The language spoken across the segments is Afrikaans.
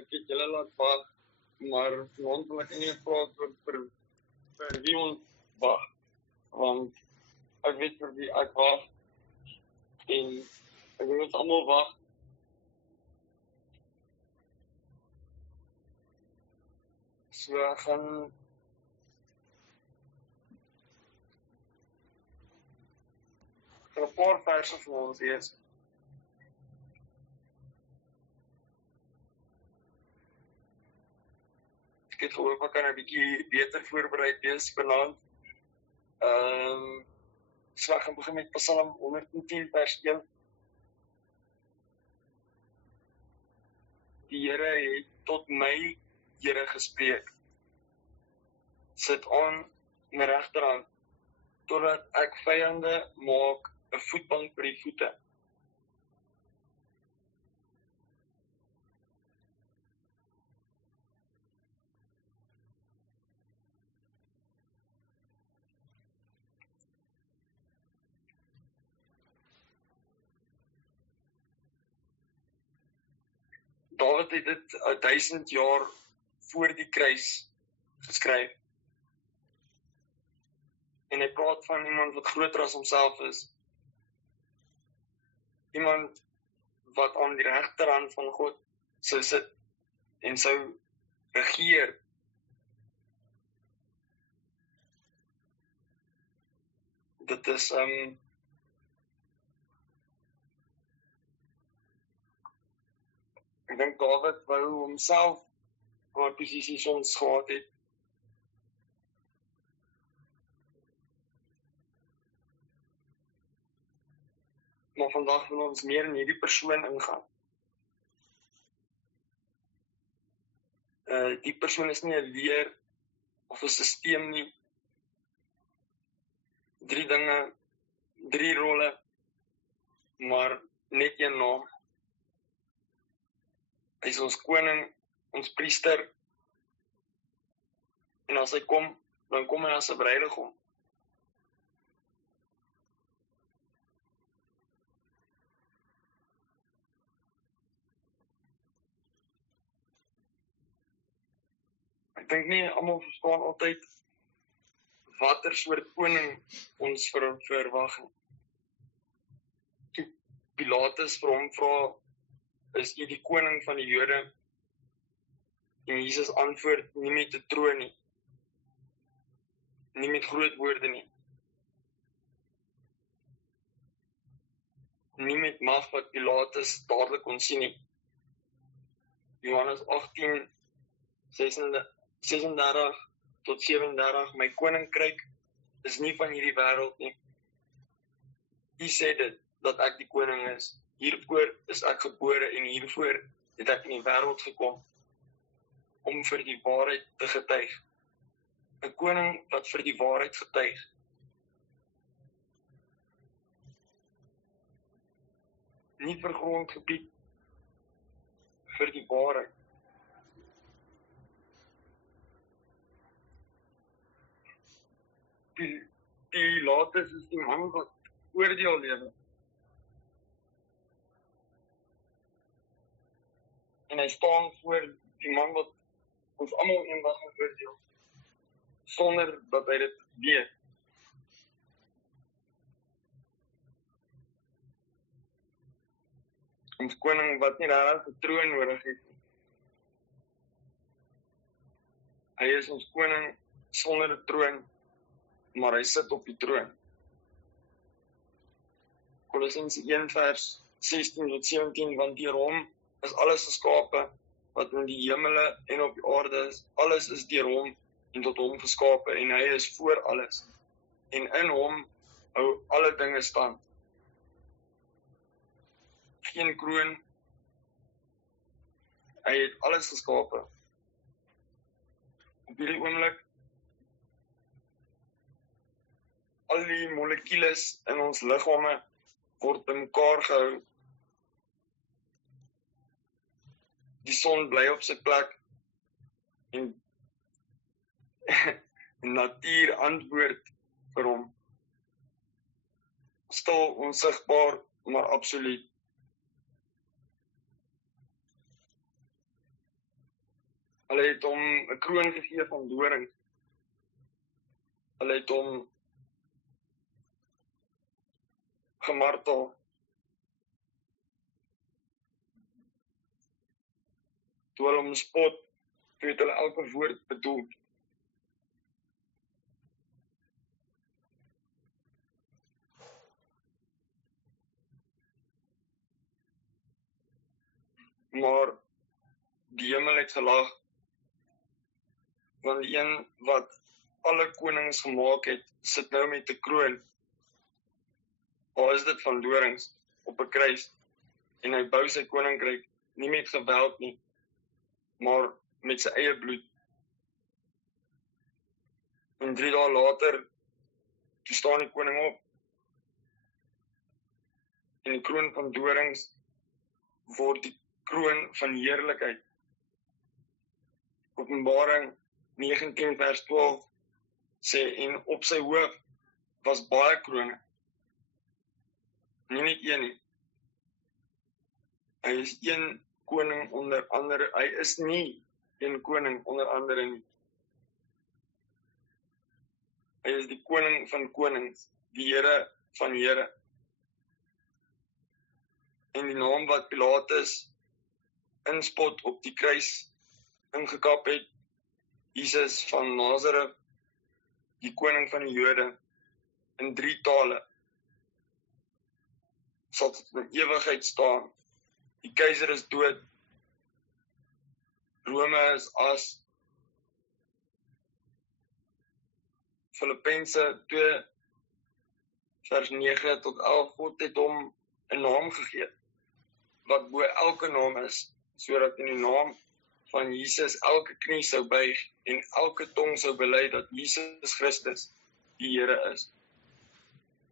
ek het julle laat wag, maar vanaand wil ek nie praat oor vir wie ons wag, want ek weet vir wie ek wag, en ek wil ons almal wag. So ek gaan vir 'n paar verse vir ons lees. Ek het gehoop ek kan 'n bietjie beter voorberei wees vanaand. So ek gaan begin met Psalm 110 vers 1. Die Here het tot my, Here, gespreek. Sit aan my regterhand, totdat ek vyande maak 'n voetbank vir die voete. Dawid het dit 1000 jaar voor die kruis geskryf. En hy praat van iemand wat groter as homself is. Iemand wat aan die regterhand van God sou sit en sou regeer. Dit is ek dink Dawid wou homself op 'n posisie soms gehad het. Maar vandag wil ons meer in hierdie persoon ingaan. Die persoon is nie 'n leer of 'n stelsel nie. 3 dinge, 3 rolle, maar net een naam. Hy is ons koning, ons priester, en as hy kom, dan kom hy as 'n bruidegom. Ek dink nie almal verstaan altyd watter soort koning ons verwag. Toe Pilatus vir hom vra, is jy die koning van die Jode? En Jesus antwoord, nie met 'n troon nie. Nie met groot woorde nie. Nie met mag wat Pilatus dadelik kon sien nie. Johannes 18:36 tot 37, my koninkryk is nie van hierdie wêreld nie. U sê dit, dat ek die koning is. Hiervoor is ek gebore en hiervoor het ek in die wêreld gekom, om vir die waarheid te getuig. 'n koning wat vir die waarheid getuig. Nie vir grondgebied, vir die waarheid. Pilatus is die man wat oordeel lewe. En hy staan voor die man wat ons almal eendag gaan oordeel, sonder dat hy dit weet. Ons koning wat nie regtig 'n troon nodig het nie. Hy is ons koning sonder 'n troon, maar hy sit op die troon. Kolossense 1 vers 16 tot 17, want deur hom is alles geskape, wat in die hemele en op die aarde is. Alles is deur hom en tot hom geskape, en hy is voor alles. En in hom hou alle dinge stand. Geen kroon. Hy het alles geskape. Op hierdie oomblik, al die molekules in ons liggame word bymekaar gehou. Die son bly op sy plek en natuur antwoord vir hom. Stil, onsigbaar, maar absoluut. Hulle het hom 'n kroon gegee van dorings. Hulle het hom gemartel. Toe hulle hom spot, toe het hulle elke woord bedoel. Maar die hemel het gelag, want die een wat alle konings gemaak het, sit nou met 'n kroon. Al is dit van dorings op 'n kruis, en hy bou sy koninkryk nie met geweld nie, maar met sy eie bloed. En 3 dae later, toe staan die koning op, en die kroon van dorings word die kroon van heerlikheid. Openbaring 19 vers 12 sê, en op sy hoof was baie krone. Nie net een nie. Hy is een koning onder andere. Hy is nie een koning onder andere nie. Hy is die koning van konings, die Here van Here. En die naam wat Pilatus inspot op die kruis ingekap het, Jesus van Nazareth, die koning van die Jode, in 3 tale, sal tot in ewigheid staan. Die keiser is dood. Rome is as. Filippense 2 vers 9 tot 11, God het hom 'n naam gegee, wat bo elke naam is, sodat in die naam van Jesus elke knie sou buig en elke tong sou bely dat Jesus Christus die Here is.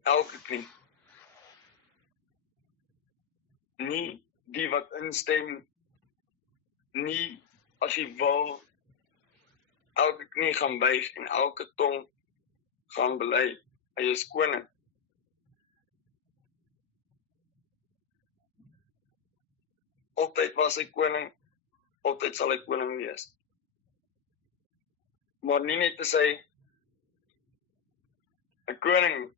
Elke knie. Nie die wat instem, nie as jy wil, elke knie gaan buig en elke tong gaan bely. Hy is koning. Altyd was hy koning, altyd sal hy koning wees. Maar nie net is hy 'n koning.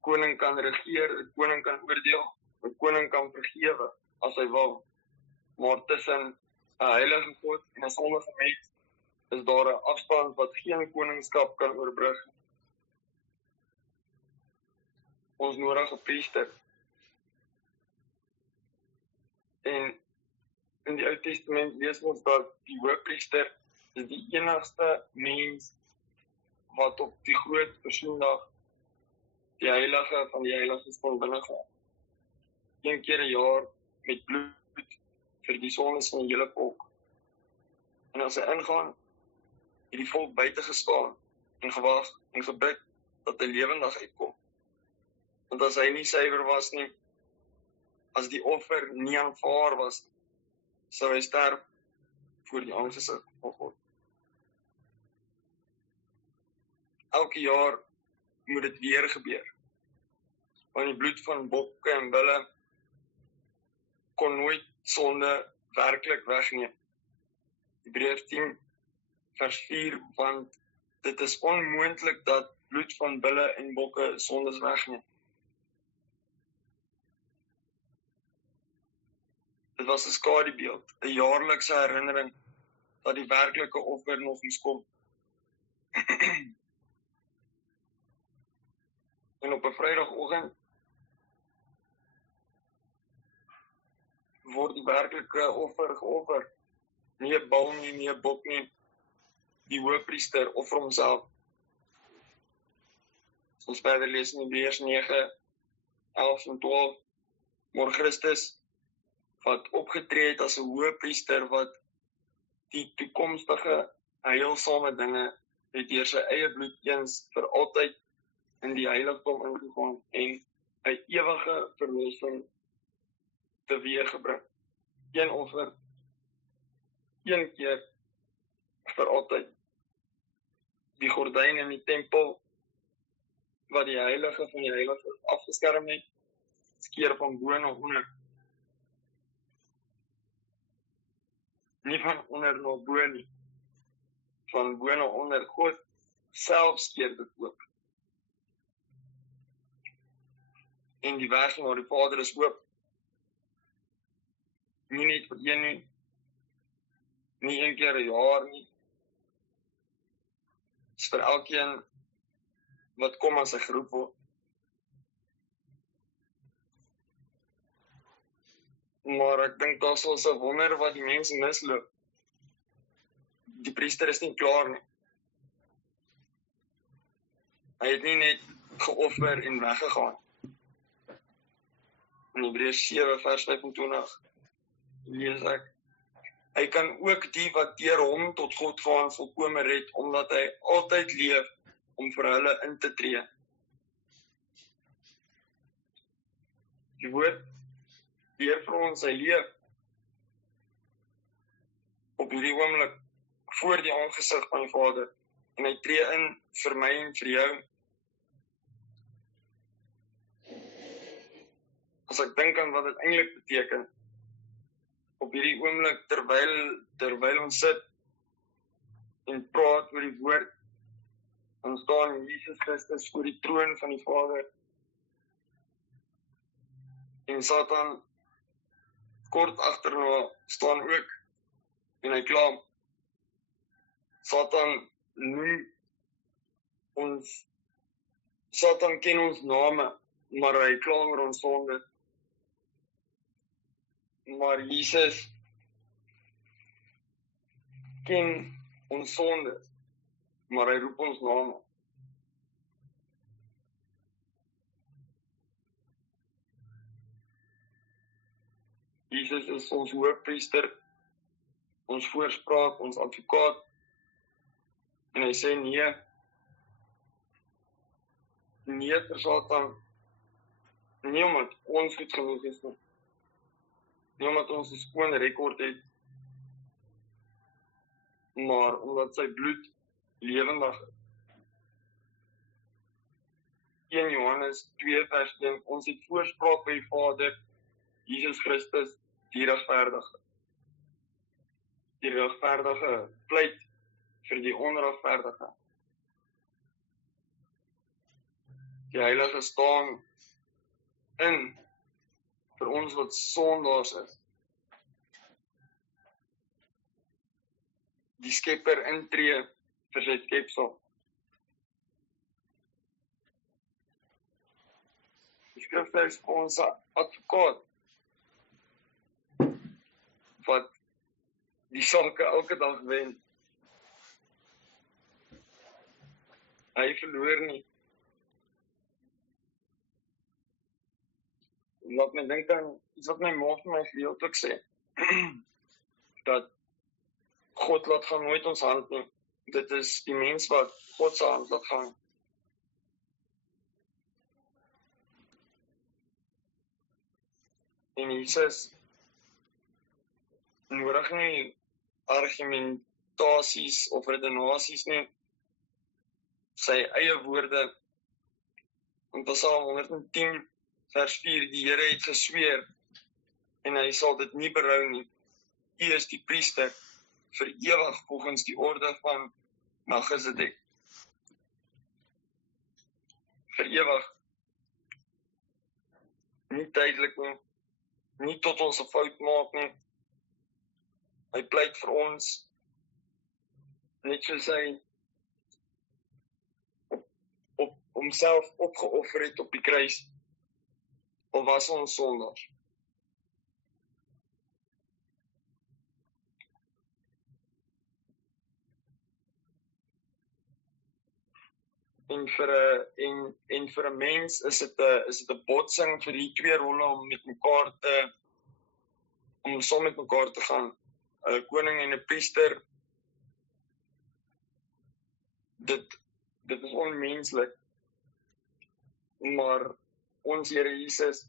Koning kan regeer, 'n koning kan oordeel, 'n koning kan vergewe as hy wil. Maar tussen 'n heilige God en 'n sondige mens is daar 'n afstand wat geen koningskap kan oorbrug. Ons nodige priester. En in die Ou Testament lees ons dat die hoofpriester is die enigste mens wat op die groot versoendag die heilige van die heiliges kon binnengaan. 1 keer 'n jaar met bloed vir die sondes van die hele volk. En as hy ingaan, het die volk buite gestaan en gewag en gebid dat hy lewendig uitkom. Want as hy nie suiwer was nie, as die offer nie aanvaar was, sou hy sterf voor die aangesig van God. Elke jaar moet dit weer gebeur. Want die bloed van bokke en bulle kon nooit sonde werklik wegneem. Hebreërs 10 vers 4, want dit is onmoontlik dat bloed van bulle en bokke sondes wegneem. Dit was 'n skadubeeld, 'n jaarlikse herinnering dat die werklike offer nog moes kom. En op 'n Vrydagoggend word die werklike offer geoffer. Nie 'n bul nie, nie 'n bok nie. Die hoofpriester offer homself. Ons verder lees in Hebreërs 9, 11 en 12. Maar Christus, wat opgetree het as 'n hoofpriester wat die toekomstige heilsame dinge het deur sy eie bloed eens vir altyd in die heiligdom ingegaan en 'n ewige verlossing teweeggebring. Een offer, een keer vir altyd. Die gordyn in die tempel wat die heilige van die heiliges afgeskerm het, skeur van bo na onder. nie van onder na bo nie, van bo na onder. God self keer dit oop. En die weg na die Vader is oop. Nie net vir een nie een keer 'n jaar nie. Dit is vir elkeen wat kom as hy geroep word. Maar ek dink daar sal 'n wonder wat die mense misloop. Die priester is nie klaar nie. Hy het nie net geoffer en weggegaan. In Hebreërs 7 vers 25 lees ek, hy kan ook die wat deur hom tot God gaan volkome red, omdat hy altyd leef om vir hulle in te tree. Die woord leer vir ons sy leef op hierdie oomblik voor die aangesig van die Vader, en hy tree in vir my en vir jou. As ek dink aan wat dit eintlik beteken, op hierdie oomblik terwyl ons sit en praat oor die woord, dan staan Jesus Christus voor die troon van die Vader. En Satan kort agterna staan ook, en hy kla. Satan ken ons name, maar hy kla oor ons sonde. Maar Jesus ken ons sonde, maar hy roep ons name. Jesus is ons hoofpriester, ons voorspraak, ons advokaat, en hy sê nee vir Satan, nie omdat ons goed genoeg is nie, nie omdat ons 'n skoon rekord het, maar omdat sy bloed lewendig is. 1 Johannes 2 vers 1, ons het voorspraak by die Vader, Jesus Christus, die regverdige. Die regverdige pleit vir die onregverdige. Die Heilige staan in vir ons wat sondaars is. Die Skepper intree vir sy skepsel. Die Skrif is ons advokaat wat die sake elke dag wen. Hy verloor nie. Laat my dink aan iets wat my ma vir my gereeld ook sê, dat God laat gaan nooit ons hand nie. Dit is die mens wat God se hand laat gaan. En Jesus nodig nie argumentasies of redenasies nie. Sy eie woorde in Psalm 110 vers 4, die Here het gesweer en hy sal dit nie berou nie. U is die priester vir ewig volgens die orde van Melchizedek. Vir ewig. Nie tydelik nie. Nie tot ons 'n fout maak nie. Hy pleit vir ons, net soos hy op homself opgeoffer het op die kruis, of was ons sondaars. En vir 'n mens is dit 'n botsing vir die twee rolle om saam met mekaar te gaan. 'n Koning en 'n priester. Dit is onmenslik. Maar ons Here Jesus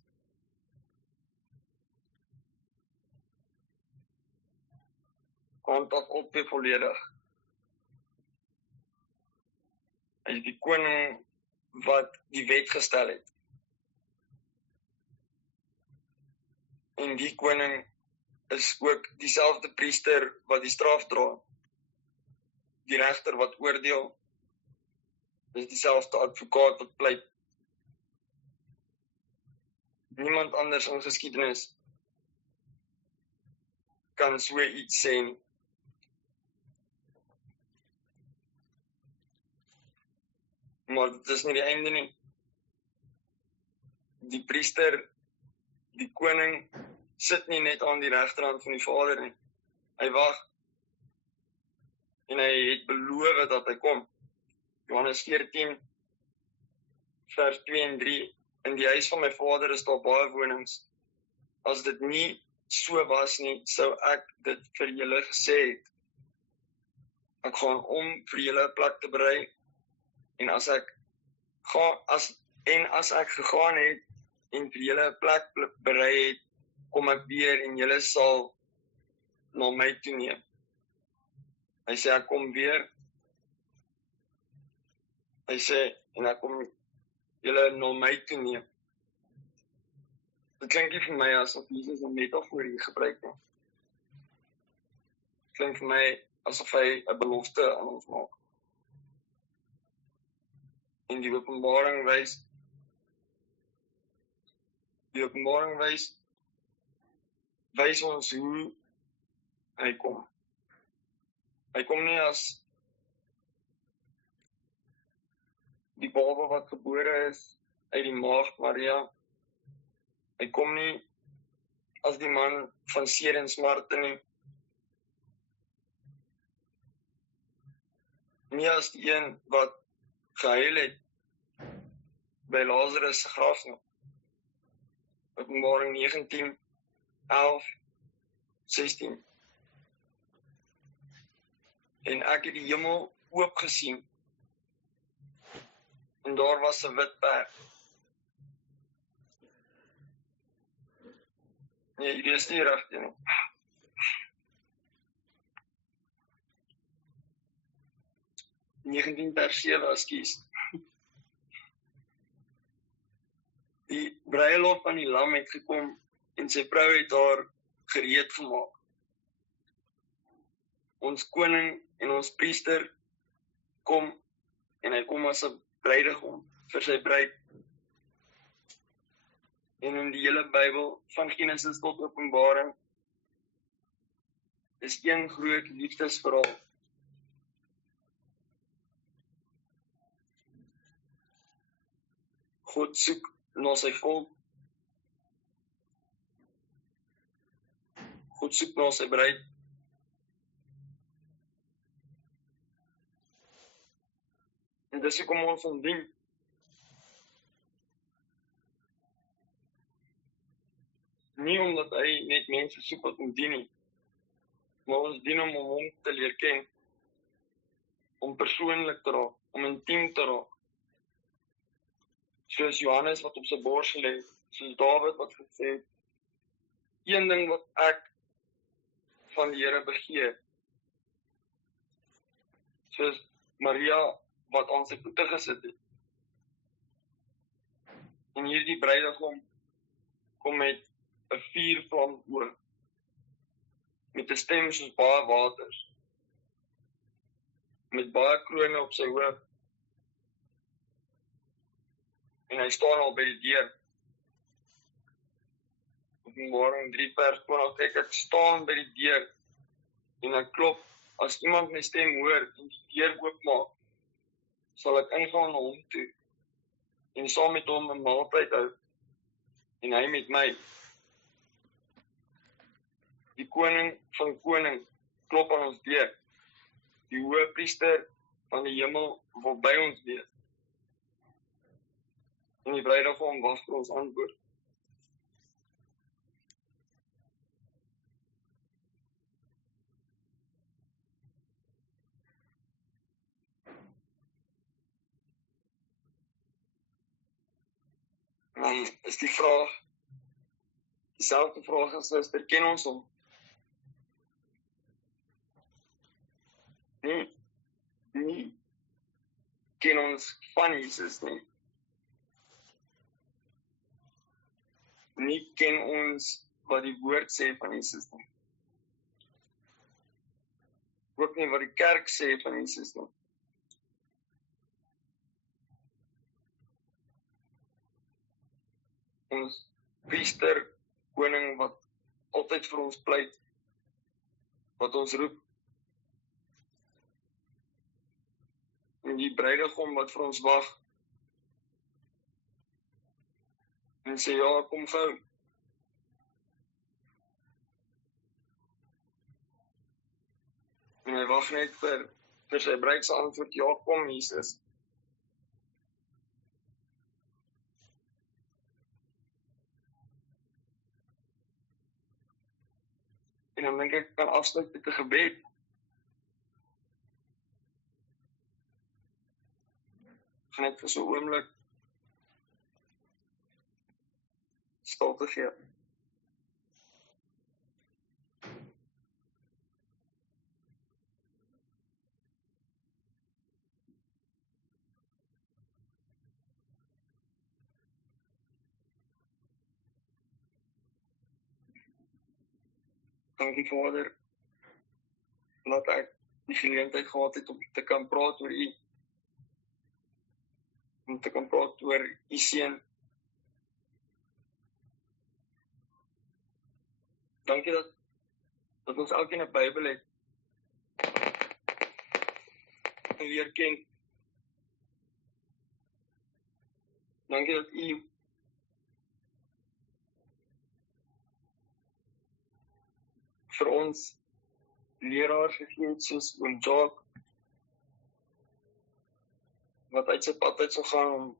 handhaaf op volledig. Hy is die koning wat die wet gestel het. En die koning is ook dieselfde priester wat die straf dra. Die regter wat oordeel, is dieselfde advokaat wat pleit. Niemand anders in geskiedenis kan so iets sê nie. Maar dit is nie die einde nie. Die priester, die koning, sit nie net aan die regterhand van die Vader nie. Hy wag. En hy het beloof dat hy kom. Johannes 14, vers 2 en 3. In die huis van my Vader is daar baie wonings. As dit nie so was nie, sou ek dit vir julle gesê het. Ek gaan om vir julle 'n plek te berei. En as ek gegaan het en vir julle 'n plek berei het, kom ek weer en julle sal na my toe neem. Hy sê ek kom weer. Hy sê en ek kom julle na my toe neem. Dit klink nie vir my asof Jesus 'n metafoor gebruik nie. Dit klink vir my asof hy 'n belofte aan ons maak. En die openbaring wys ons hoe hy kom. Hy kom nie as die baba wat gebore is uit die maagd Maria. Hy kom nie as die man van seer en smarte nie. Nie as die een wat gehuil het by Lazarus se graf nie. Openbaring 19, 11, 16. En ek het die hemel oop gesien. En daar was 'n wit perd. Nee, hierdie is nie reg nie. Vers 7, ekskuus. Die bruiloft van die lam het gekom en sy vrou het haar gereed gemaak. Ons koning en ons priester kom en hy kom as 'n bruidegom vir sy bruid. En in die hele Bybel, van Genesis tot Openbaring, is een groot liefdesverhaal. God soek na sy volk. God soek na sy bruid. En dis hoekom ons hom dien. Nie omdat hy net mense soek wat hom dien nie, maar ons dien hom om hom te leer ken, om persoonlik te raak, om intiem te raak. Soos Johannes wat op sy bors gelê het, soos Dawid wat gesê het, een ding wat ek van die Here begeer, soos Maria wat aan sy voete gesit het. En hierdie bruidegom kom met 'n vuurvlam oor, met 'n stem soos baie waters, met baie krone op sy hoof. En hy staan al by die deur. Openbaring 3 vers 20, kyk, ek staan by die deur en ek klop. As iemand my stem hoor en die deur oopmaak, sal ek ingaan na hom toe en saam met hom 'n maaltyd hou en hy met my. Die koning van koning klop aan ons deur. Die hoëpriester van die hemel wil by ons wees. En die bruidegom wag vir ons antwoord. En dan is die vraag, dieselfde vraag as suster, ken ons hom? Nie ken ons van Jesus nie. Nie ken ons wat die woord sê van Jesus nie. ook nie wat die kerk sê van Jesus nie. Ons priester, koning wat altyd vir ons pleit, wat ons roep, en die bruidegom wat vir ons wag, en sê, ja, kom gou. En hy wag net vir sy bruid se antwoord, ja, kom Jesus. En dan dink ek kan afsluit met 'n gebed. Gaan net vir so 'n oomblik stilte gee. Dankie Vader, dat ek die geleentheid gehad het om te kan praat oor U, om te kan praat oor U seun. Dankie dat ons elkeen 'n Bybel het en leer ken. Dankie dat U vir ons leraars gegee het soos oom Jacques, wat uit sy pad uit sal gaan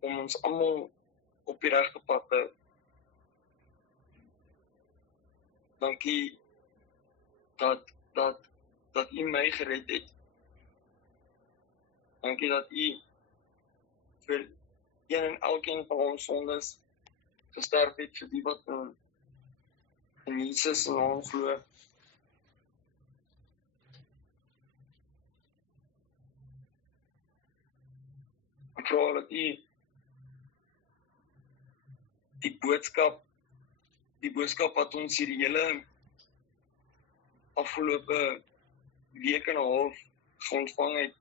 om ons almal op die regte pad te hou. Dankie dat U my gered het. Dankie dat U vir een en elkeen van ons sondes gesterf het, vir die wat in Jesus se naam glo. Ek vra dat U die boodskap wat ons hier die hele afgelope week en 'n half ontvang het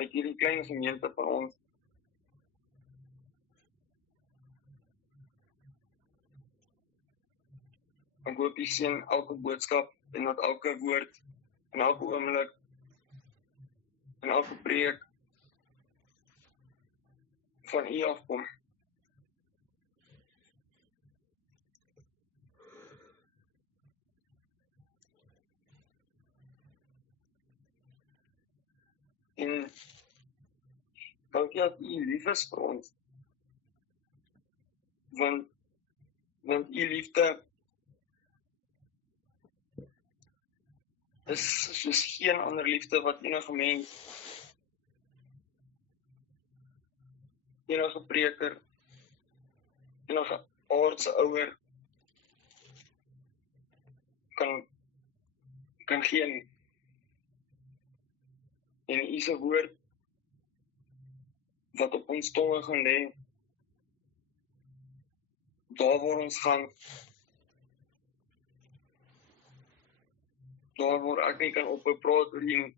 uit hierdie klein gemeente van ons. Ek hoop U seën elke boodskap en dat elke woord en elke oomblik en elke preek van U afkom. En dankie dat U lief is vir ons. Want U liefde is soos geen ander liefde wat enige mens, enige preker, enige aardse ouer kan gee nie. En U se woord wat op ons tonge gaan lê, daar waar ons gaan, daar waar ek nie kan ophou praat oor U nie.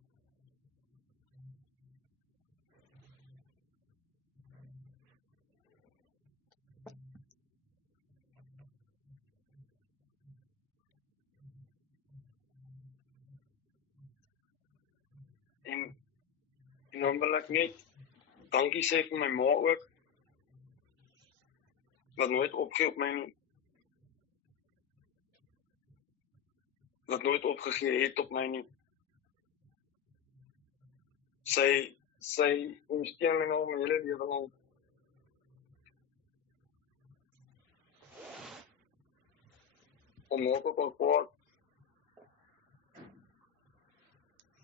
En dan wil ek net dankie sê vir my ma ook, wat nooit opgee op my nie, wat nooit opgegee het op my nie. Sy ondersteun my nou my hele lewe lang. Om ook op al kwaad,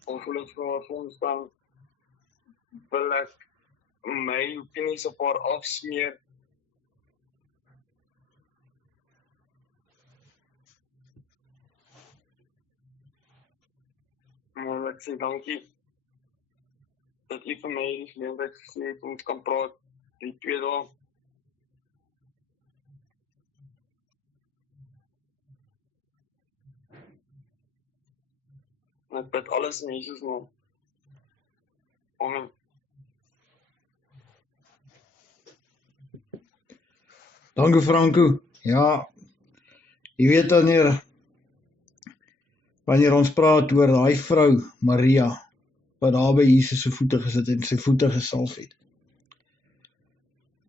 al voel ek vir haar soms dan, wil ek my opinies op haar afsmeer. Maar ek sê dankie dat U vir my die geleentheid gegee het om te kan praat die 2 dae. En ek bid alles in Jesus naam. Amen. Dankie Franco. Ja, jy weet wanneer ons praat oor daai vrou, Maria, wat daar by Jesus se voete gesit het en sy voete gesalf het.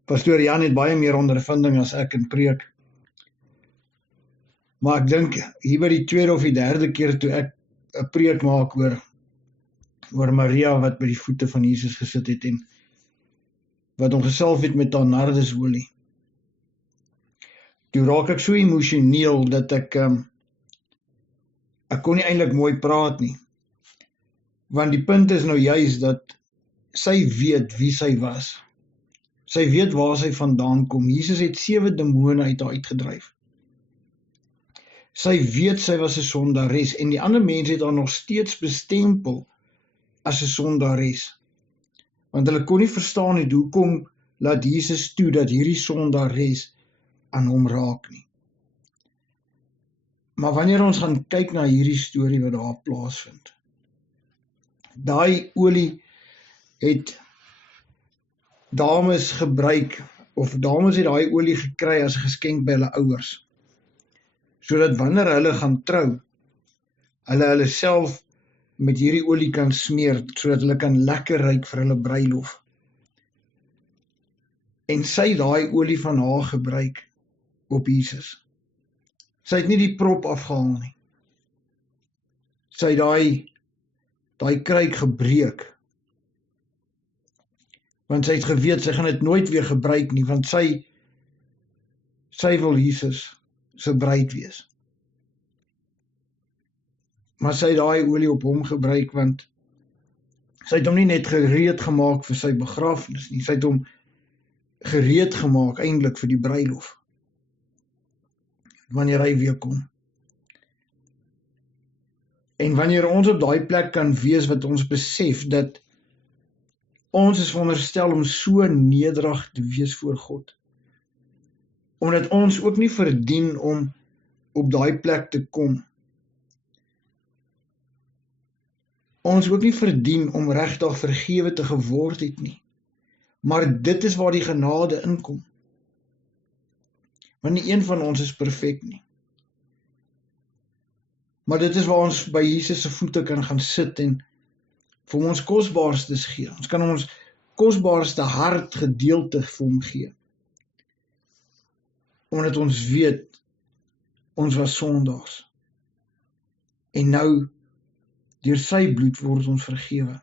Pastoor Jan het baie meer ondervinding as ek in preek. Maar ek dink, hier by die tweede of die derde keer toe ek 'n preek maak oor Maria wat by die voete van Jesus gesit het en wat hom gesalf het met haar nardesolie. Toe raak ek so emosioneel dat ek kon nie eintlik mooi praat nie. Want die punt is nou juis dat sy weet wie sy was. Sy weet waar sy vandaan kom. Jesus het 7 demone uit haar uitgedryf. Sy weet sy was 'n sondares en die ander mense het haar nog steeds bestempel as 'n sondares. Want hulle kon nie verstaan het hoekom laat Jesus toe dat hierdie sondares aan hom raak nie. Maar wanneer ons gaan kyk na hierdie storie wat daar plaasvind, daai olie het dames gebruik, of dames het daai olie gekry as 'n geskenk by hulle ouers, sodat wanneer hulle gaan trou, hulle self met hierdie olie kan smeer, sodat hulle kan lekker ruik vir hulle bruilof. En sy het daai olie van haar gebruik op Jesus. Sy het nie die prop afgehaal nie. Sy het daai kruik gebreek. Want sy het geweet, sy gaan dit nooit weer gebruik nie, want sy wil Jesus se bruid wees. Maar sy het daai olie op hom gebruik, want sy het hom nie net gereed gemaak vir sy begrafnis nie, sy het hom gereed gemaak eintlik vir die bruilof, wanneer hy weer kom. En wanneer ons op daai plek kan wees wat ons besef dat ons is veronderstel om so nederig te wees voor God, omdat ons ook nie verdien om op daai plek te kom. Ons ook nie verdien om regtig vergewe te geword het nie. Maar dit is waar die genade inkom. Want nie een van ons is perfek nie. Maar dit is waar ons by Jesus se voete kan gaan sit en vir hom ons kosbaarstes gee. Ons kan ons kosbaarste hartgedeelte vir hom gee. Omdat ons weet, ons was sondaars. En nou, deur sy bloed word ons vergewe.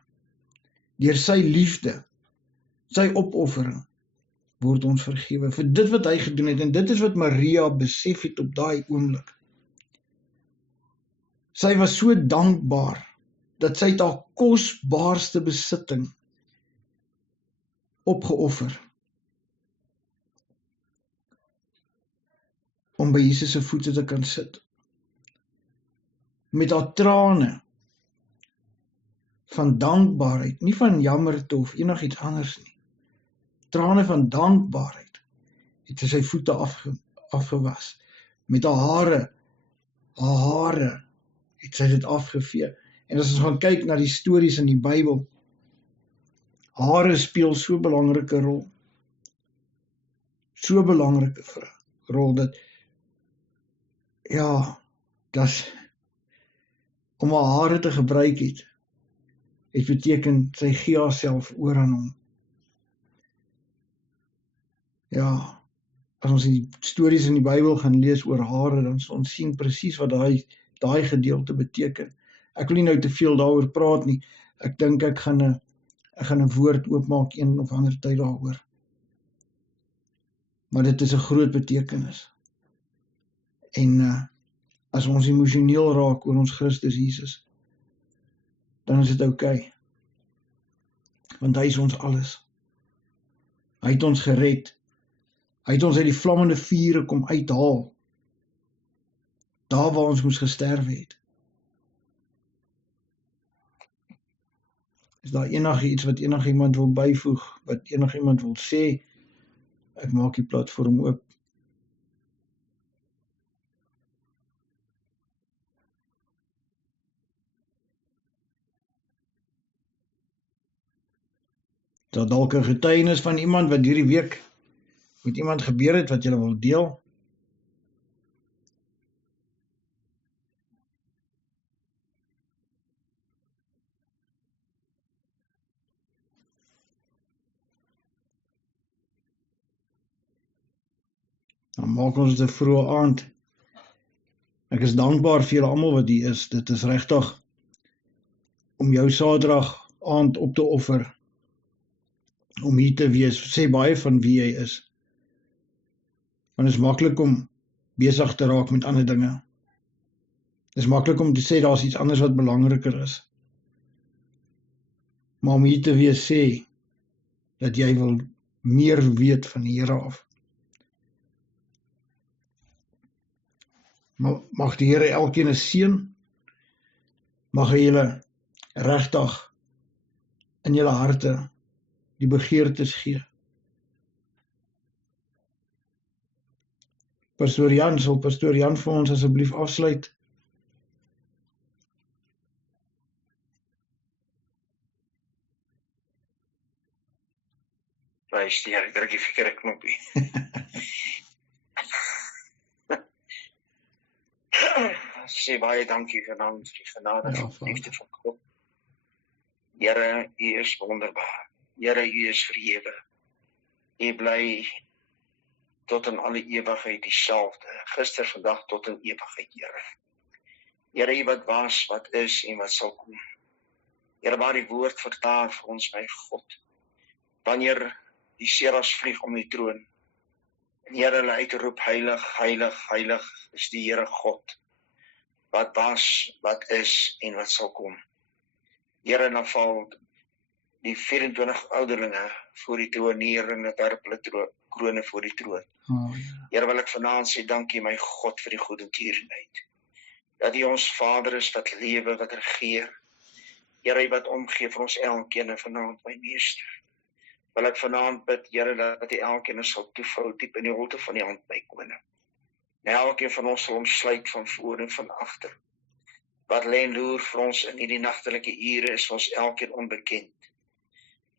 Deur sy liefde, sy opoffering, word ons vergewe. Vir dit wat hy gedoen het, en dit is wat Maria besef het op daai oomblik. Sy was so dankbaar, dat sy het haar kosbaarste besitting opgeoffer, om by Jesus se voete te kan sit. Met haar trane van dankbaarheid, nie van jammerte of enigiets anders nie. Trane van dankbaarheid het sy voete afgewas. Met haar hare het sy dit afgevee. En as ons gaan kyk na die stories in die Bybel, hare speel so 'n belangrike rol. So 'n belangrike rol dat om haar hare te gebruik het beteken sy gee haarself oor aan hom. Ja, as ons die stories in die Bybel gaan lees oor hare, dan sal ons sien presies wat daai gedeelte beteken. Ek wil nie nou te veel daaroor praat nie. Ek dink ek gaan 'n woord oopmaak een of ander tyd daaroor. Maar dit is 'n groot betekenis. En as ons emosioneel raak oor ons Christus Jesus, dan is dit oukei. Want hy is ons alles. Hy het ons gered. Hy het ons uit die vlammende vure kom uithaal. Daar waar ons moes gesterwe het. Is daar enigiets wat enigiemand wil byvoeg, wat enigiemand wil sê? Ek maak die platform oop. Daar dalk 'n getuienis van iemand wat hierdie week met iemand gebeur het wat jy wil deel. Dan maak ons dit 'n vroeë aand. Ek is dankbaar vir julle almal wat hier is. Dit is regtig om jou Saterdag aand op te offer, om hier te wees, sê baie van wie jy is. Want het is maklik om besig te raak met ander dinge. Het is maklik om te sê daar is iets anders wat belangriker is. Maar om hier te wees sê, dat jy wil meer weet van die Here af. Mag die Here elkeen 'n seën, mag hy julle regtig in julle harte die begeertes gee. Pastoor Jan, sal Pastoor Jan vir ons asseblief afsluit? Luister, ek druk die verkeerde knoppie. Sê baie dankie vanaand vir die genade en liefde van God. Here, U is wonderbaar. Here, U is verhewe. U bly tot in alle ewigheid dieselfde. Gister, vandag tot in ewigheid, Here. Here, U wat was, wat is en wat sal kom. Here, waar die woord vertaal vir ons, my God. Wanneer die serafs vlieg om die troon, en Here, hulle uitroep, heilig, heilig, heilig is die Here God, wat was, wat is en wat sal kom. Here, dan val die 24 ouderlinge voor die troon neer en het werp hulle krone voor die troon. Here, wil ek vanaand sê, dankie my God vir die goedertierenheid. Dat U ons Vader is wat lewe, wat regeer. Here, wat omgee vir ons elkeen en vanaand my meester. Wil ek vanaand bid, Here, dat U elkeen sal toevou diep in die holte van die hand, my koning. En elkeen van ons sal omsluit van voor en van agter. Wat lê en loer vir ons in hierdie nagtelike ure is vir ons elkeen onbekend.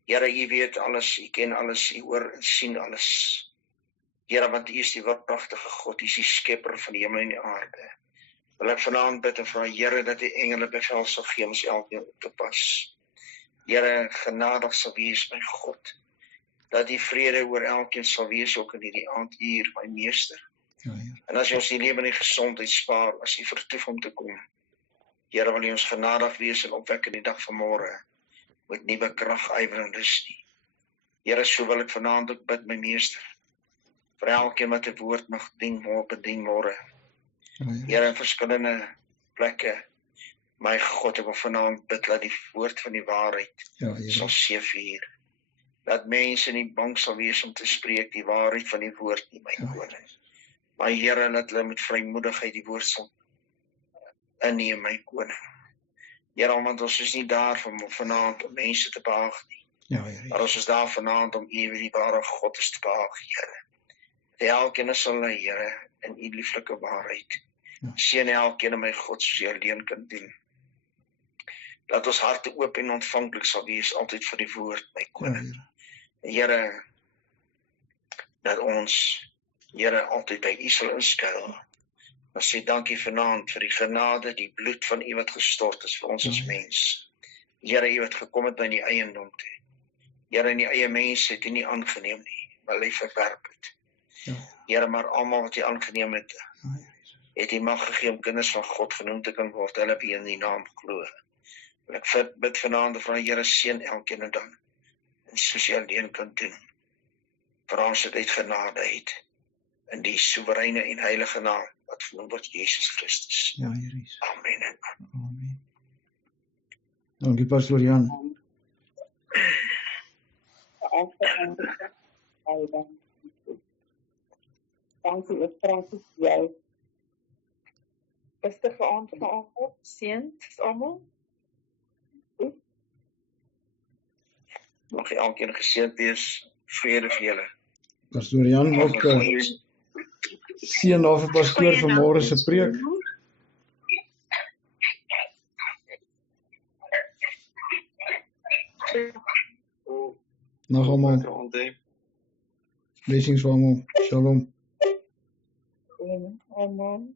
Here, U weet alles, U ken alles, U hoor en sien alles. Here, want U is die waaragtige God, U is die skepper van die hemel en die aarde. Wil ek vanaand bid en vra, Here, dat die engele bevel sal gee om ons elkeen op te pas. Here, genadig sal wees, my God, dat die vrede oor elkeen sal wees ook in hierdie aanduur, my meester. En as jy ons die lewe en die gesondheid spaar, as jy vertoef om te kom, Here, wil jy ons genadig wees en opwek in die dag van môre, met nuwe krag, ywer en rus nie. Here, so wil ek vanaand ook bid, my meester, vir elkeen wat 'n woord mag bedien môre. Here, in verskillende plekke, my God, ek wil vanaand bid, dat die woord van die waarheid sal seëvier. Dat mense nie bang sal wees om te spreek die waarheid van die woord nie, my koning. Maar Here, dat hulle met vrymoedigheid die woord sal inneem, my koning. Here, want ons is nie daar vanaand om mense te behaag nie. Maar ons is daar vanaand om U, die ware God, is te behaag, Here. Dat elkeen sal lei, Here, in U lieflike waarheid. Seën elkeen, my God, soos jy alleen kan doen. Dat ons harte oop en ontvanklik sal wees altyd vir die woord, my koning. Here, dat ons, Here, altyd by U sal inskuil. Ons sê dankie vanaand vir die genade, die bloed van U wat gestort is vir ons as mens. Here, U wat gekom het by die eiendom te. Here, in die eie mens het U nie aangeneem nie, maar hy verwerp het. Here, maar almal wat U aangeneem het, het U mag gegee om kinders van God genoem te kan word, hulle wie in die naam glo. Ek bid vanaand van die Here, seën elkeen en dan, en soos jy alleen kan doen, vra ons dit uit genade uit, in die soewereine en heilige naam, wat genoem word Jesus Christus. Amen en amen. Dankie, Pastoor Jan. Dankie, ek Francis, jy. Rustige aand vir almal, seëns almal. Mag elkeen geseënd wees, vrede vir julle. Pastoor Jan, ook seën daar vir pastoor vir môre se preek. Nag almal. Lekker aand hê. Blessings vir almal. Shalom. Amen.